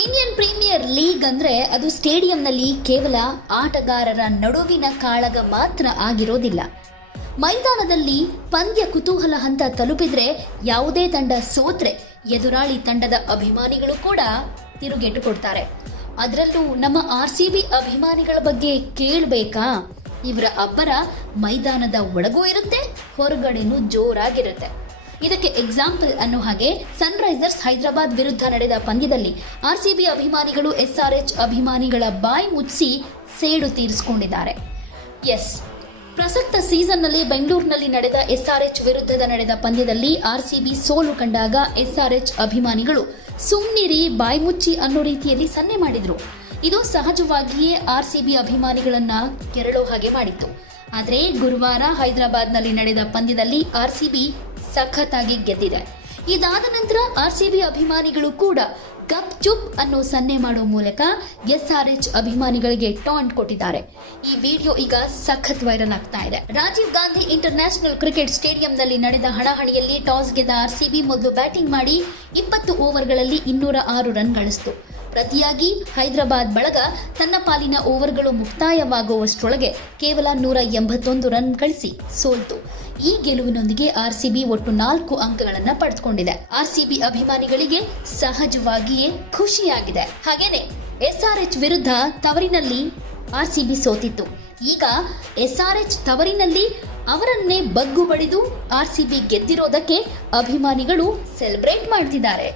Indian premier league ಅಂದ್ರೆ ಅದು ಸ್ಟೇಡಿಯಂನಲ್ಲಿ ಕೇವಲ ಆಟಗಾರರ ನಡುವಿನ ಕಾಳಗ ಮಾತ್ರ ಆಗಿರೋದಿಲ್ಲ. ಮೈದಾನದಲ್ಲಿ ಪಂದ್ಯ ಕುತೂಹಲ ಹಂತ ತಲುಪಿದ್ರೆ ಯಾವುದೇ ತಂಡ ಸೋತ್ರೆ ಎದುರಾಳಿ ತಂಡದ ಅಭಿಮಾನಿಗಳು ಕೂಡ ತಿರುಗೇಟು ಕೊಡ್ತಾರೆ. ಅದರಲ್ಲೂ ನಮ್ಮ RCB ಅಭಿಮಾನಿಗಳ ಬಗ್ಗೆ ಕೇಳಬೇಕಾ? ಇವರ ಅಬ್ಬರ ಮೈದಾನದ ಒಳಗೂ ಇರುತ್ತೆ, ಹೊರಗಡೆನೂ ಜೋರಾಗಿರುತ್ತೆ. ಇದಕ್ಕೆ ಎಕ್ಸಾಂಪಲ್ ಅನ್ನೋ ಹಾಗೆ ಸನ್ರೈಸರ್ಸ್ ಹೈದರಾಬಾದ್ ವಿರುದ್ಧ ನಡೆದ ಪಂದ್ಯದಲ್ಲಿ RCB ಅಭಿಮಾನಿಗಳು SRH ಅಭಿಮಾನಿಗಳ ಬಾಯಿ ಮುಚ್ಚಿಸಿ ಸೇಡು ತೀರಿಸಿಕೊಂಡಿದ್ದಾರೆ. ಪ್ರಸಕ್ತ ಸೀಸನ್ನಲ್ಲಿ ಬೆಂಗಳೂರಿನಲ್ಲಿ ನಡೆದ SRH ವಿರುದ್ಧದ ನಡೆದ ಪಂದ್ಯದಲ್ಲಿ RCB ಸೋಲು ಕಂಡಾಗ SRH ಅಭಿಮಾನಿಗಳು ಸುಮ್ನಿರಿ ಬಾಯಿ ಮುಚ್ಚಿ ಅನ್ನೋ ರೀತಿಯಲ್ಲಿ ಸನ್ನೆ ಮಾಡಿದ್ರು. ಇದು ಸಹಜವಾಗಿಯೇ RCB ಅಭಿಮಾನಿಗಳನ್ನ ಕೆರಳೋ ಹಾಗೆ ಮಾಡಿತ್ತು. ಆದರೆ ಗುರುವಾರ ಹೈದರಾಬಾದ್ನಲ್ಲಿ ನಡೆದ ಪಂದ್ಯದಲ್ಲಿ RCB ಸಖತ್ತಾಗಿ ಗೆದ್ದಿದೆ. ಇದಾದ ನಂತರ RCB ಅಭಿಮಾನಿಗಳು ಕೂಡ ಗಪ್ ಚುಪ್ ಅನ್ನೋ ಸನ್ನೆ ಮಾಡೋ ಮೂಲಕ SRH ಅಭಿಮಾನಿಗಳಿಗೆ ಟಾಂಟ್ ಕೊಟ್ಟಿದ್ದಾರೆ. ಈ ವಿಡಿಯೋ ಈಗ ಸಖತ್ ವೈರಲ್ ಆಗ್ತಾ ಇದೆ. ರಾಜೀವ್ ಗಾಂಧಿ ಇಂಟರ್ನ್ಯಾಷನಲ್ ಕ್ರಿಕೆಟ್ ಸ್ಟೇಡಿಯಂನಲ್ಲಿ ನಡೆದ ಹಣಾಹಣಿಯಲ್ಲಿ ಟಾಸ್ ಗೆದ್ದ RCB ಮೊದಲು ಬ್ಯಾಟಿಂಗ್ ಮಾಡಿ 20 ಓವರ್ಗಳಲ್ಲಿ 206 ರನ್ ಗಳಿಸಿತು. ಪ್ರತಿಯಾಗಿ ಹೈದರಾಬಾದ್ ಬಳಗ ತನ್ನ ಪಾಲಿನ ಓವರ್ಗಳು ಮುಕ್ತಾಯವಾಗುವಷ್ಟರೊಳಗೆ ಕೇವಲ 181 ರನ್ ಗಳಿಸಿ ಸೋಲ್ತು. ಈ ಗೆಲುವಿನೊಂದಿಗೆ RCB ಒಟ್ಟು 4 ಅಂಕಗಳನ್ನು ಪಡೆದುಕೊಂಡಿದೆ. RCB ಅಭಿಮಾನಿಗಳಿಗೆ ಸಹಜವಾಗಿಯೇ ಖುಷಿಯಾಗಿದೆ. ಹಾಗೇನೆ SRH ವಿರುದ್ಧ ತವರಿನಲ್ಲಿ RCB ಸೋತಿತ್ತು. ಈಗ SRH ತವರಿನಲ್ಲಿ ಅವರನ್ನೇ ಬಗ್ಗು ಬಡಿದು RCB ಗೆದ್ದಿರೋದಕ್ಕೆ ಅಭಿಮಾನಿಗಳು ಸೆಲೆಬ್ರೇಟ್ ಮಾಡ್ತಿದ್ದಾರೆ.